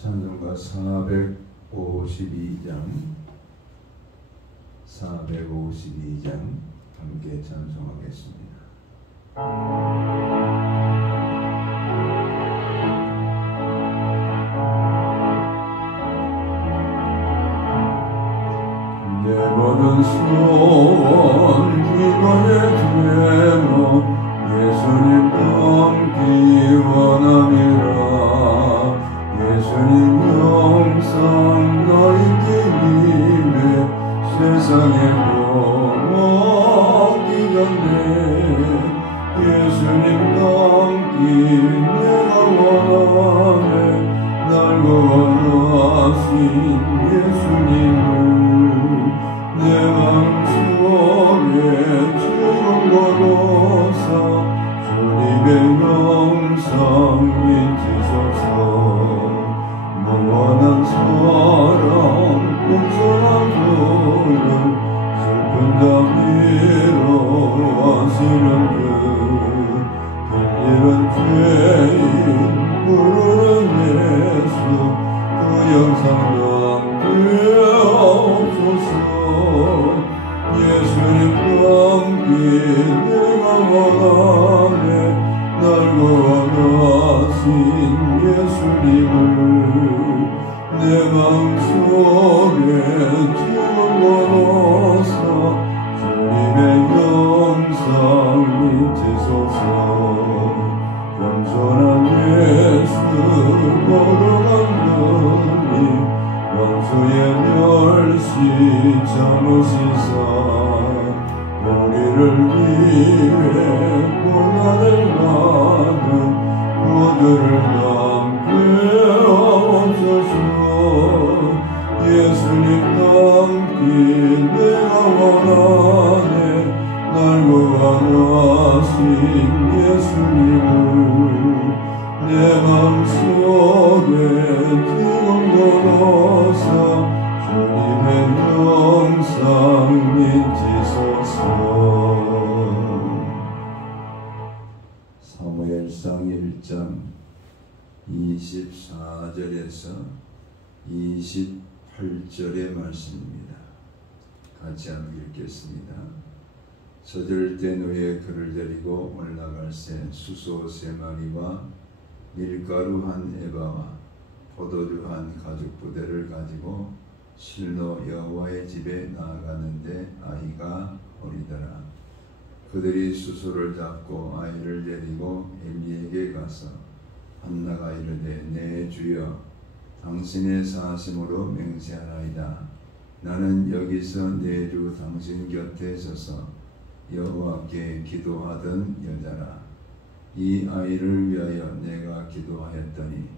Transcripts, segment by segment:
찬송가 452장 함께 찬송하겠습니다. 내 모든 소원 기도의 제목 예수님 닮기 원함이라. 예수님 영상 너희 기님에 세상에 보기 전에 예수님 닮기 내가 원하네. 날 구원하신 예수님을 내 마음속에 지금 걸어서 주님의 영상 잊으소서. 무한한 사랑 온전한 도를 슬픈 자비로 하시는 그 빌리는 죄인 부르는 예수 그 영상 남되옵소서. 예수님 닮기 내가 원하네. 날 구원하신 예수님을 내 마음속에 지금 걸어서 주님의 영상 잊으소서. 겸손한 예수 걸어간 분이 원수의 멸시 참으시사 우리를 위해 고난을 받은 그들을 남겨옵소서. 예수님 닮기 내가 원하네. 날 구원하신 예수님을 내 마음속에 지금 걸어서 주님의 영상 잊으소서. 사무엘상 1장 24절에서 28절의 말씀입니다. 같이 한번 읽겠습니다. 젖을 땐 후에 그를 데리고 올라갈새 수소 3마리와 밀가루 1에바와 포도주 1가죽부대를 가지고 실로 여호와의 집에 나아가는데 아이가 어리더라. 그들이 수소를 잡고 아이를 데리고 엘리에게 가서 한나가 이르되 내 주여 당신의 사심으로 맹세하나이다. 나는 여기서 내 주 당신 곁에 서서 여호와께 기도하던 여자라. 이 아이를 위하여 내가 기도하였더니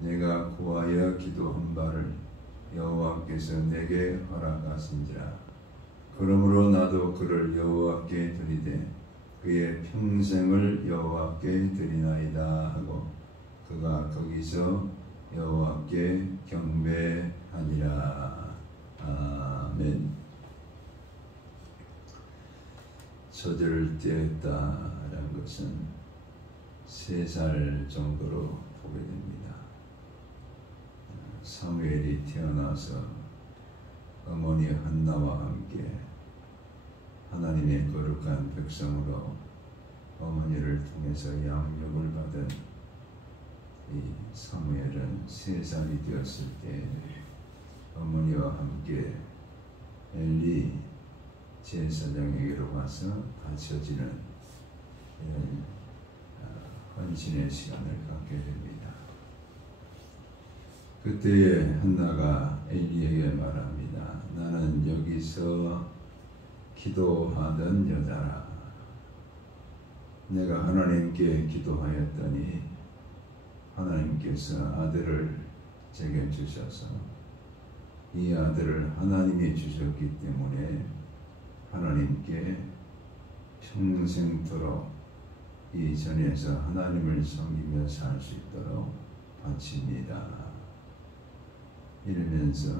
내가 구하여 기도한 바를 여호와께서 내게 허락하신지라. 그러므로 나도 그를 여호와께 드리되 그의 평생을 여호와께 드리나이다 하고 그가 거기서 여호와께 경배하니라. 아멘. 젖을 떼었다라는 것은 3살 정도로 보게 됩니다. 사무엘이 태어나서 어머니 한나와 함께 하나님의 거룩한 백성으로 어머니를 통해서 양육을 받은 이 사무엘은 3살이 되었을 때 어머니와 함께 엘리 제사장에게로 가서 바쳐지는 이런 헌신의 시간을 갖게 됩니다. 그때에 한나가 엘리에게 말합니다. 나는 여기서 기도하던 여자라. 내가 하나님께 기도하였더니 하나님께서 아들을 제게 주셔서 이 아들을 하나님이 주셨기 때문에 하나님께 평생토록 이 전에서 하나님을 섬기며 살 수 있도록 바칩니다. 이러면서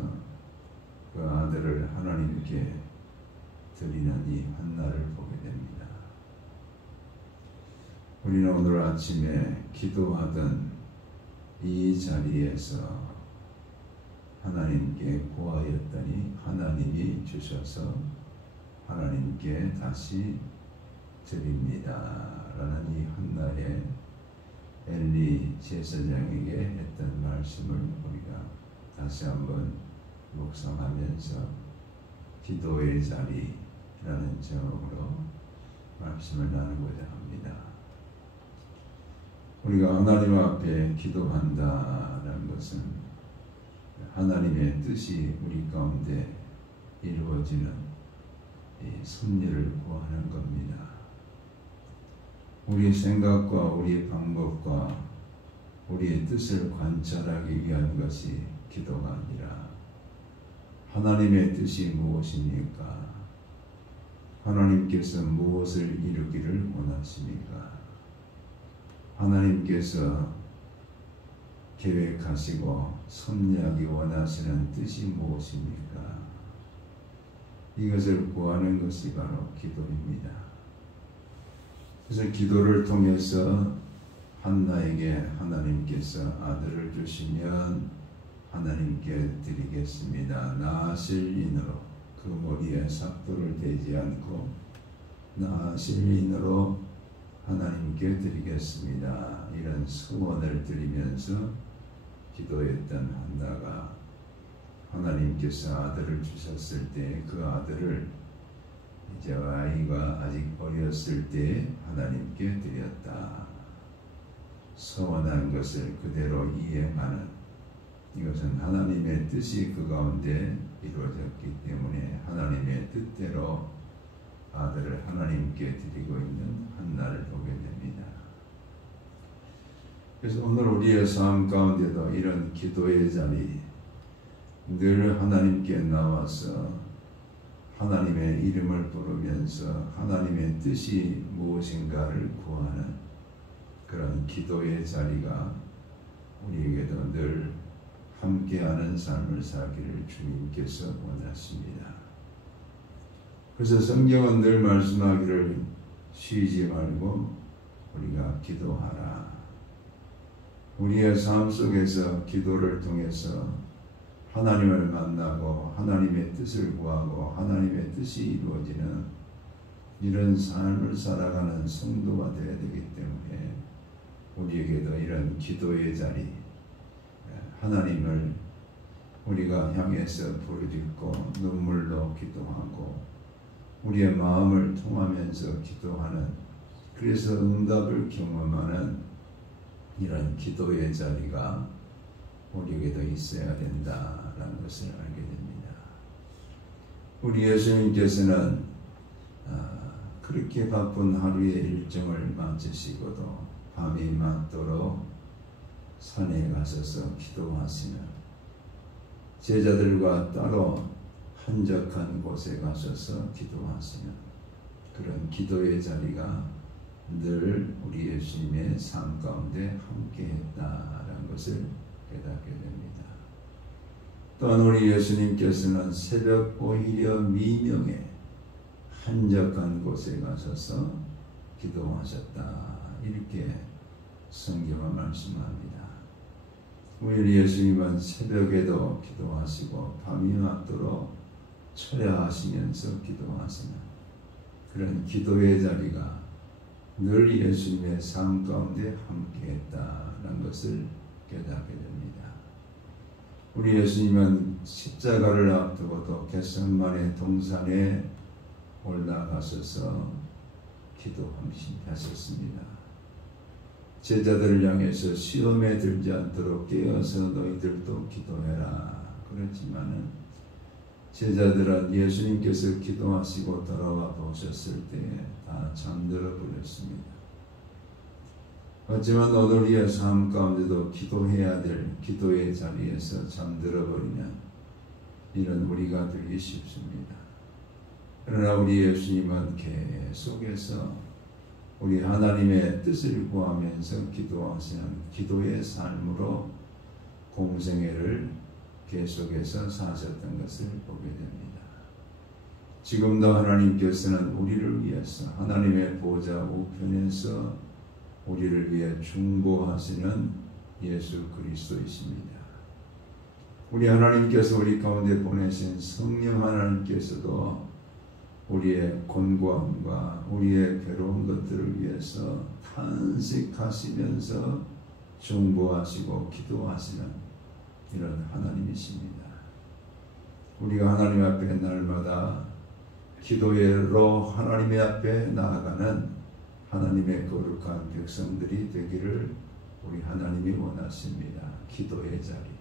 그 아들을 하나님께 드리는 이 한나를 보게 됩니다. 우리는 오늘 아침에 기도하던 이 자리에서 하나님께 구하였더니 하나님이 주셔서 하나님께 다시 드립니다. 라는 이 한날에 엘리 제사장에게 했던 말씀을 우리가 다시 한번 묵상하면서 기도의 자리라는 제목으로 말씀을 나누고자 합니다. 우리가 하나님 앞에 기도한다는 것은 하나님의 뜻이 우리 가운데 이루어지는 이 섭리를 구하는 겁니다. 우리 생각과 우리 방법과 우리의 뜻을 관찰하기 위한 것이 기도가 아니라 하나님의 뜻이 무엇입니까? 하나님께서 무엇을 이루기를 원하십니까? 하나님께서 계획하시고 섭리하기 원하시는 뜻이 무엇입니까? 이것을 구하는 것이 바로 기도입니다. 그래서 기도를 통해서 한나에게 하나님께서 아들을 주시면 하나님께 드리겠습니다. 나아실 인으로 그 머리에 삭도를 대지 않고 나아실 인으로 하나님께 드리겠습니다. 이런 소원을 드리면서 기도했던 한나가 하나님께서 아들을 주셨을 때 그 아들을 이제 아이가 아직 어렸을 때 하나님께 드렸다. 소원한 것을 그대로 이행하는, 이것은 하나님의 뜻이 그 가운데 이루어졌기 때문에 하나님의 뜻대로 아들을 하나님께 드리고 있는 한나를 보게 됩니다. 그래서 오늘 우리의 삶 가운데도 이런 기도의 자리, 늘 하나님께 나와서 하나님의 이름을 부르면서 하나님의 뜻이 무엇인가를 구하는 그런 기도의 자리가 우리에게도 늘 함께하는 삶을 살기를 주님께서 원하십니다. 그래서 성경은 늘 말씀하기를 쉬지 말고 우리가 기도하라. 우리의 삶 속에서 기도를 통해서 하나님을 만나고 하나님의 뜻을 구하고 하나님의 뜻이 이루어지는 이런 삶을 살아가는 성도가 되어야 되기 때문에 우리에게도 이런 기도의 자리, 하나님을 우리가 향해서 부르짖고 눈물로 기도하고 우리의 마음을 통하면서 기도하는, 그래서 응답을 경험하는 이런 기도의 자리가 우리에게도 있어야 된다라는 것을 알게 됩니다. 우리 예수님께서는 그렇게 바쁜 하루의 일정을 마치시고도 밤이 맞도록 산에 가셔서 기도하시는, 제자들과 따로 한적한 곳에 가셔서 기도하시는 그런 기도의 자리가 늘 우리 예수님의 삶 가운데 함께했다라는 것을 깨닫게 됩니다. 또한 우리 예수님께서는 새벽 오히려 미명에 한적한 곳에 가셔서 기도하셨다, 이렇게 성경은 말씀합니다. 우리 예수님은 새벽에도 기도하시고 밤이 맞도록 철야하시면서 기도하시는 그런 기도의 자리가 늘 예수님의 삶 가운데 함께했다는 것을 깨닫게 됩니다. 우리 예수님은 십자가를 앞두고도 겟세마네 동산에 올라가셔서 기도하셨습니다. 제자들을 향해서 시험에 들지 않도록 깨어서 너희들도 기도해라 그랬지만은 제자들은 예수님께서 기도하시고 돌아와 보셨을 때 다 잠들어 버렸습니다. 하지만 오늘 우리의 삶 가운데도 기도해야 될 기도의 자리에서 잠들어 버리는 이런 우리가 되기 쉽습니다. 그러나 우리 예수님은 계속해서 우리 하나님의 뜻을 구하면서 기도하시는 기도의 삶으로 공생애를 계속해서 사셨던 것을 보게 됩니다. 지금도 하나님께서는 우리를 위해서 하나님의 보좌 우편에서 우리를 위해 중보하시는 예수 그리스도이십니다. 우리 하나님께서 우리 가운데 보내신 성령 하나님께서도 우리의 곤고함과 우리의 괴로운 것들을 위해서 탄식하시면서 중보하시고 기도하시는 이런 하나님이십니다. 우리가 하나님 앞에 날마다 기도로 하나님의 앞에 나아가는 하나님의 거룩한 백성들이 되기를 우리 하나님이 원하십니다. 기도의 자리.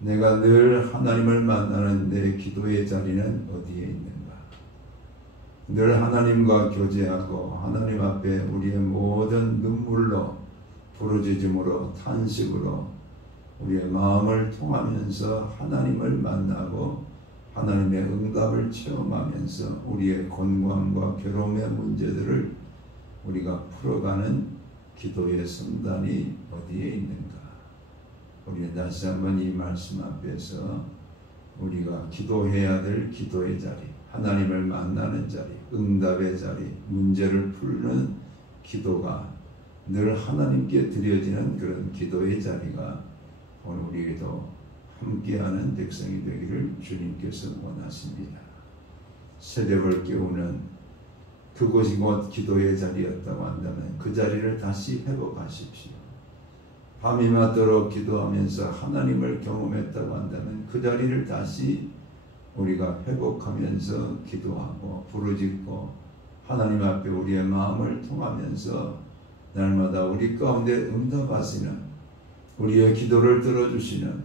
내가 늘 하나님을 만나는 내 기도의 자리는 어디에 있는가? 늘 하나님과 교제하고 하나님 앞에 우리의 모든 눈물로 부르짖음으로 탄식으로 우리의 마음을 통하면서 하나님을 만나고 하나님의 응답을 체험하면서 우리의 곤고함과 괴로움의 문제들을 우리가 풀어가는 기도의 성단이 어디에 있는가? 우리는 다시 한번 이 말씀 앞에서 우리가 기도해야 될 기도의 자리, 하나님을 만나는 자리, 응답의 자리, 문제를 풀는 기도가 늘 하나님께 드려지는 그런 기도의 자리가 오늘 우리에게도 함께하는 백성이 되기를 주님께서 원하십니다. 새벽을 깨우는 그곳이 곧 기도의 자리였다고 한다면 그 자리를 다시 회복하십시오. 밤이 맞도록 기도하면서 하나님을 경험했다고 한다면 그 자리를 다시 우리가 회복하면서 기도하고 부르짖고 하나님 앞에 우리의 마음을 통하면서 날마다 우리 가운데 응답하시는 우리의 기도를 들어주시는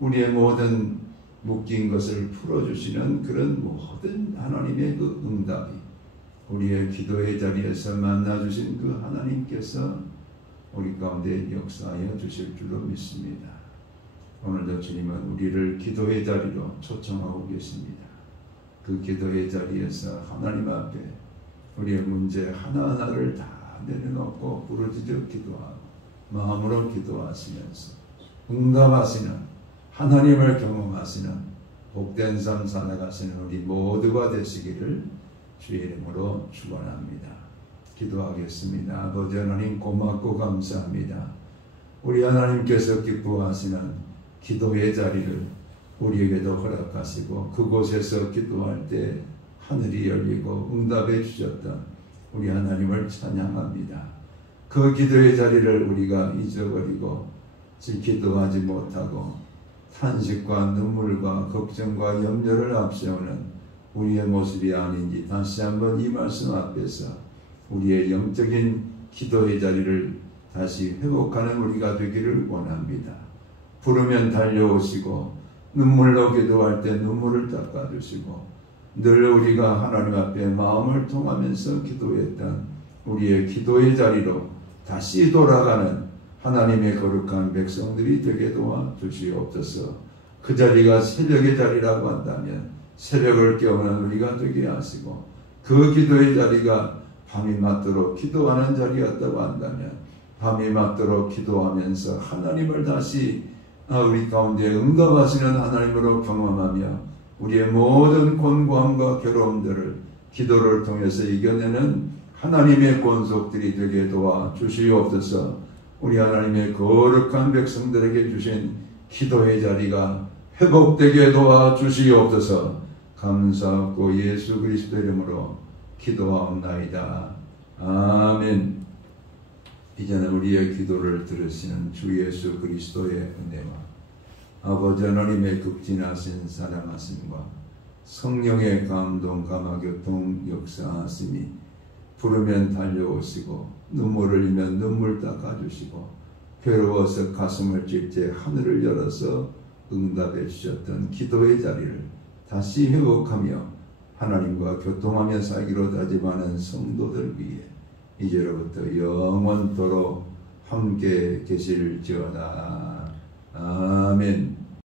우리의 모든 묶인 것을 풀어주시는 그런 모든 하나님의 그 응답이 우리의 기도의 자리에서 만나주신 그 하나님께서 우리 가운데 역사하여 주실 줄로 믿습니다. 오늘도 주님은 우리를 기도의 자리로 초청하고 계십니다. 그 기도의 자리에서 하나님 앞에 우리의 문제 하나하나를 다 내려놓고 부르짖어 기도하고 마음으로 기도하시면서 응답하시는 하나님을 경험하시는 복된 삶 살아가시는 우리 모두가 되시기를 주의 이름으로 축원합니다. 기도하겠습니다. 아버지 하나님 고맙고 감사합니다. 우리 하나님께서 기뻐하시는 기도의 자리를 우리에게도 허락하시고 그곳에서 기도할 때 하늘이 열리고 응답해 주셨던 우리 하나님을 찬양합니다. 그 기도의 자리를 우리가 잊어버리고 기도하지 못하고 탄식과 눈물과 걱정과 염려를 앞세우는 우리의 모습이 아닌지 다시 한번 이 말씀 앞에서 우리의 영적인 기도의 자리를 다시 회복하는 우리가 되기를 원합니다. 부르면 달려오시고 눈물로 기도할 때 눈물을 닦아주시고 늘 우리가 하나님 앞에 마음을 통하면서 기도했던 우리의 기도의 자리로 다시 돌아가는 하나님의 거룩한 백성들이 되게 도와주시옵소서. 그 자리가 새벽의 자리라고 한다면 새벽을 깨우는 우리가 되게 하시고 그 기도의 자리가 밤이 맞도록 기도하는 자리였다고 한다면 밤이 맞도록 기도하면서 하나님을 다시 우리 가운데 응답하시는 하나님으로 경험하며 우리의 모든 곤고함과 괴로움들을 기도를 통해서 이겨내는 하나님의 권속들이 되게 도와주시옵소서. 우리 하나님의 거룩한 백성들에게 주신 기도의 자리가 회복되게 도와주시옵소서. 감사하고 예수 그리스도 이름으로 기도하옵나이다. 아멘. 이제는 우리의 기도를 들으시는 주 예수 그리스도의 은혜와 아버지 하나님의 극진하신 사랑하심과 성령의 감동 감화교통 역사하심이 부르면 달려오시고 눈물을 흘리면 눈물 닦아주시고 괴로워서 가슴을 찔 때 하늘을 열어서 응답해 주셨던 기도의 자리를 다시 회복하며 하나님과 교통하며 살기로 다짐하는 성도들 위해 이제로부터 영원토록 함께 계실지어다. 아멘.